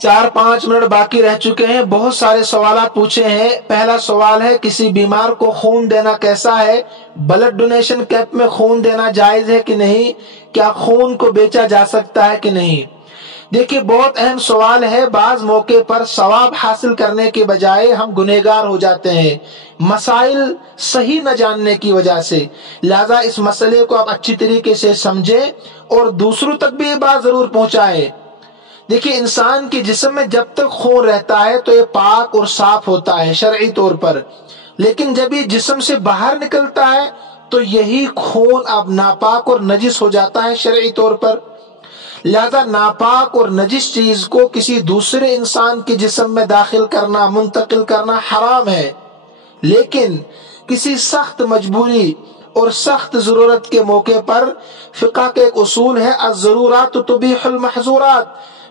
4-5 minute باقی رہ چکے ہیں، بہت سارے سوالات پوچھے ہیں۔ پہلا سوال ہے کسی بیمار کو خون دینا کیسا ہے؟ بلڈ ڈونیشن کیمپ میں خون دینا جائز ہے کہ نہیں؟ کیا خون کو بیچا جا سکتا ہے کہ نہیں؟ دیکھیے بہت اہم سوال ہے۔ بعض موقع پر ثواب حاصل کرنے کے بجائے ہم گنہگار ہو جاتے ہیں مسائل صحیح نہ جاننے کی وجہ سے، لہذا اس مسئلے کو آپ اچھی طریقے سے سمجھیں اور دوسروں تک بھی یہ بات ضرور پہنچائیں۔ دیکھیے انسان کے جسم میں جب تک خون رہتا ہے تو یہ پاک اور صاف ہوتا ہے شرعی طور پر، لیکن جب یہ جسم سے باہر نکلتا ہے تو یہی خون اب ناپاک اور نجس ہو جاتا ہے شرعی طور پر۔ لہذا ناپاک اور نجس چیز کو کسی دوسرے انسان کے جسم میں داخل کرنا، منتقل کرنا حرام ہے، لیکن کسی سخت مجبوری اور سخت ضرورت کے موقع پر فقہ کا ایک اصول ہے الضرورات تبیح المحظورات،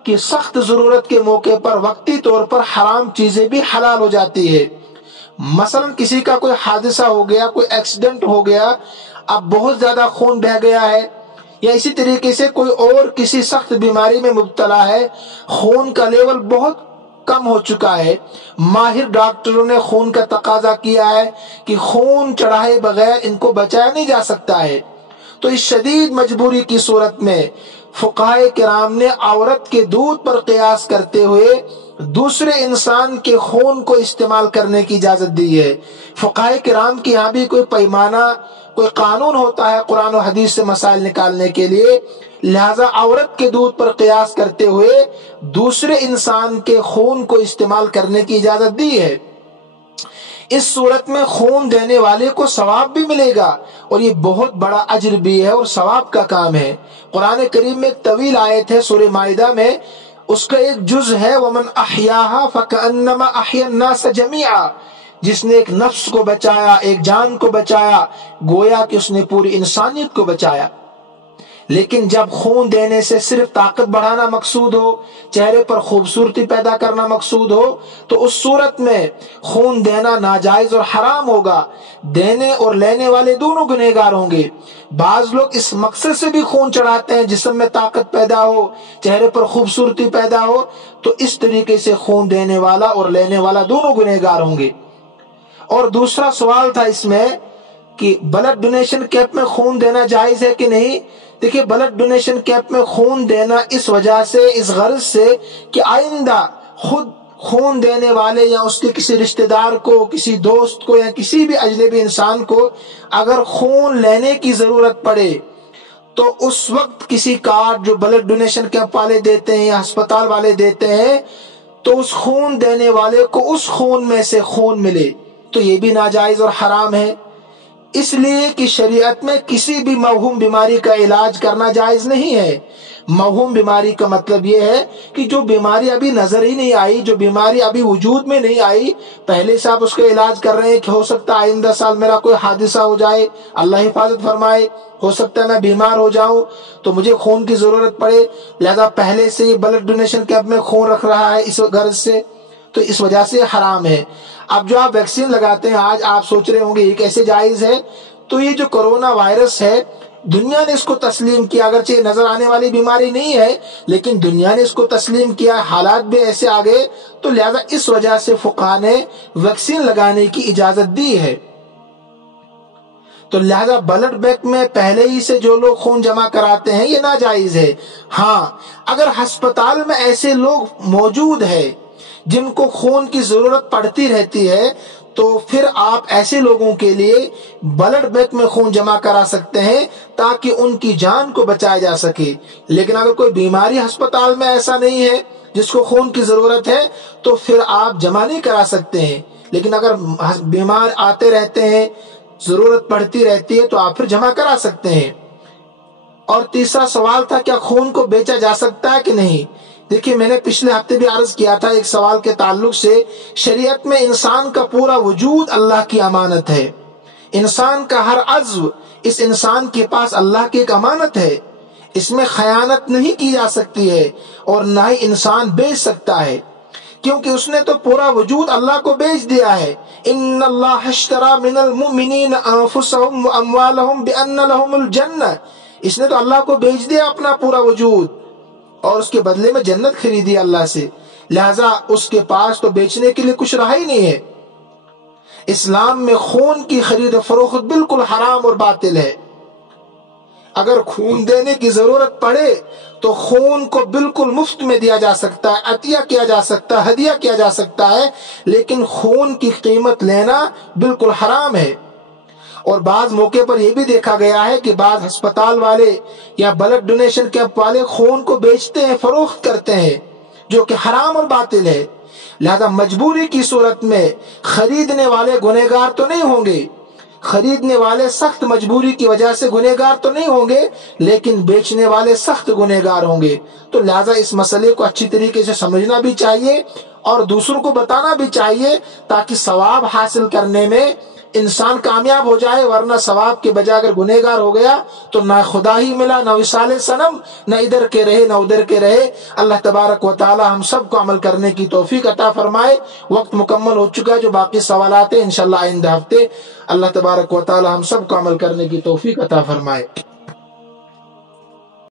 کہ سخت ضرورت کے موقع پر وقتی طور پر حرام چیزیں بھی حلال ہو جاتی ہے۔ مثلا کسی کا کوئی حادثہ ہو گیا، کوئی ایکسیڈنٹ ہو گیا، اب بہت زیادہ خون بہہ گیا ہے، یا اسی طریقے سے کوئی اور کسی سخت بیماری میں مبتلا ہے، خون کا لیول بہت کم ہو چکا ہے، ماہر ڈاکٹروں نے خون کا تقاضا کیا ہے کہ خون چڑھائے بغیر ان کو بچایا نہیں جا سکتا ہے، تو اس شدید مجبوری کی صورت میں فقہائے کرام نے عورت کے دودھ پر قیاس کرتے ہوئے دوسرے انسان کے خون کو استعمال کرنے کی اجازت دی ہے۔ فقہائے کرام کی یہاں بھی کوئی پیمانہ، کوئی قانون ہوتا ہے قرآن و حدیث سے مسائل نکالنے کے لیے، لہذا عورت کے دودھ پر قیاس کرتے ہوئے دوسرے انسان کے خون کو استعمال کرنے کی اجازت دی ہے۔ اس صورت میں خون دینے والے کو ثواب بھی ملے گا اور یہ بہت بڑا اجر بھی ہے اور ثواب کا کام ہے۔ قرآن کریم میں ایک طویل آیت ہے سورہ مائدہ میں، اس کا ایک جز ہے وَمَنْ أَحْيَاهَا فَكَأَنَّمَا أَحْيَا النَّاسَ جَمِيعًا، جس نے ایک نفس کو بچایا، ایک جان کو بچایا، گویا کہ اس نے پوری انسانیت کو بچایا۔ لیکن جب خون دینے سے صرف طاقت بڑھانا مقصود ہو، چہرے پر خوبصورتی پیدا کرنا مقصود ہو، تو اس صورت میں خون دینا ناجائز اور حرام ہوگا، دینے اور لینے والے دونوں گنہگار ہوں گے۔ بعض لوگ اس مقصد سے بھی خون چڑھاتے ہیں جسم میں طاقت پیدا ہو، چہرے پر خوبصورتی پیدا ہو، تو اس طریقے سے خون دینے والا اور لینے والا دونوں گنہگار ہوں گے۔ اور دوسرا سوال تھا اس میں کہ بلڈ ڈونیشن کیمپ میں خون دینا جائز ہے کہ نہیں؟ دیکھیے بلڈ ڈونیشن کیمپ میں خون دینا اس وجہ سے، اس غرض سے کہ آئندہ خود خون دینے والے یا اس کے کسی رشتہ دار کو، کسی دوست کو یا کسی بھی اجنبی انسان کو اگر خون لینے کی ضرورت پڑے تو اس وقت کسی کارڈ جو بلڈ ڈونیشن کیمپ والے دیتے ہیں یا ہسپتال والے دیتے ہیں، تو اس خون دینے والے کو اس خون میں سے خون ملے، تو یہ بھی ناجائز اور حرام ہے۔ اس لیے کہ شریعت میں کسی بھی موہوم بیماری کا علاج کرنا جائز نہیں ہے۔ موہوم بیماری کا مطلب یہ ہے کہ جو بیماری ابھی نظر ہی نہیں آئی، جو بیماری ابھی وجود میں نہیں آئی، پہلے سے آپ اس کا علاج کر رہے ہیں کہ ہو سکتا ہے آئندہ سال میرا کوئی حادثہ ہو جائے، اللہ حفاظت فرمائے، ہو سکتا ہے میں بیمار ہو جاؤں تو مجھے خون کی ضرورت پڑے، لہذا پہلے سے بلڈ ڈونیشن کیمپ میں خون رکھ رہا ہے اس غرض سے، تو اس وجہ سے حرام ہے۔ اب جو آپ ویکسین لگاتے ہیں، آج آپ سوچ رہے ہوں گے یہ کیسے جائز ہے؟ تو یہ جو کرونا وائرس ہے، دنیا نے اس کو تسلیم کیا، اگرچہ یہ نظر آنے والی بیماری نہیں ہے لیکن دنیا نے اس کو تسلیم کیا، حالات بھی ایسے آ گئے، تو لہذا اس وجہ سے فقہاء نے ویکسین لگانے کی اجازت دی ہے۔ تو لہذا بلڈ بینک میں پہلے ہی سے جو لوگ خون جمع کراتے ہیں یہ ناجائز ہے۔ ہاں اگر ہسپتال میں ایسے لوگ موجود ہیں جن کو خون کی ضرورت پڑتی رہتی ہے تو پھر آپ ایسے لوگوں کے لیے بلڈ بینک میں خون جمع کرا سکتے ہیں تاکہ ان کی جان کو بچایا جا سکے۔ لیکن اگر کوئی بیماری ہسپتال میں ایسا نہیں ہے جس کو خون کی ضرورت ہے تو پھر آپ جمع نہیں کرا سکتے ہیں، لیکن اگر بیمار آتے رہتے ہیں، ضرورت پڑتی رہتی ہے تو آپ پھر جمع کرا سکتے ہیں۔ اور تیسرا سوال تھا کیا خون کو بیچا جا سکتا ہے کہ نہیں؟ دیکھیے میں نے پچھلے ہفتے بھی عرض کیا تھا ایک سوال کے تعلق سے، شریعت میں انسان کا پورا وجود اللہ کی امانت ہے، انسان کا ہر عضو اس انسان کے پاس اللہ کی ایک امانت ہے، اس میں خیانت نہیں کی جا سکتی ہے اور نہ ہی انسان بیچ سکتا ہے، کیونکہ اس نے تو پورا وجود اللہ کو بیچ دیا ہے۔ ان اللہ اشتری من المؤمنین انفسهم واموالهم بان لهم الجنہ، اس نے تو اللہ کو بیچ دیا اپنا پورا وجود اور اس کے بدلے میں جنت خریدی اللہ سے۔ لہذا اس کے پاس تو بیچنے کے لیے کچھ رہا ہی نہیں ہے۔ اسلام میں خون کی خرید و فروخت بالکل حرام اور باطل ہے۔ اگر خون دینے کی ضرورت پڑے تو خون کو بالکل مفت میں دیا جا سکتا ہے، عطیہ کیا جا سکتا ہے، ہدیہ کیا جا سکتا ہے، لیکن خون کی قیمت لینا بالکل حرام ہے۔ اور بعض موقع پر یہ بھی دیکھا گیا ہے کہ بعض ہسپتال والے یا بلڈ ڈونیشن کیمپ والے خون کو بیچتے ہیں، فروخت کرتے ہیں، جو کہ حرام اور باطل ہے۔ لہذا مجبوری کی صورت میں خریدنے والے گنہگار تو نہیں ہوں گے، خریدنے والے سخت مجبوری کی وجہ سے گنہگار تو نہیں ہوں گے، لیکن بیچنے والے سخت گنہگار ہوں گے۔ تو لہذا اس مسئلے کو اچھی طریقے سے سمجھنا بھی چاہیے اور دوسروں کو بتانا بھی چاہیے، تاکہ ثواب حاصل کرنے میں انسان کامیاب ہو جائے، ورنہ ثواب کے بجائے اگر گنہگار ہو گیا تو نہ خدا ہی ملا، نہ وصال صنم، نہ ادھر کے رہے نہ ادھر کے رہے۔ اللہ تبارک و تعالی ہم سب کو عمل کرنے کی توفیق عطا فرمائے۔ وقت مکمل ہو چکا ہے، جو باقی سوالات ہیں انشاءاللہ آئندہ ہفتے اللہ تبارک و تعالی ہم سب کو عمل کرنے کی توفیق عطا فرمائے۔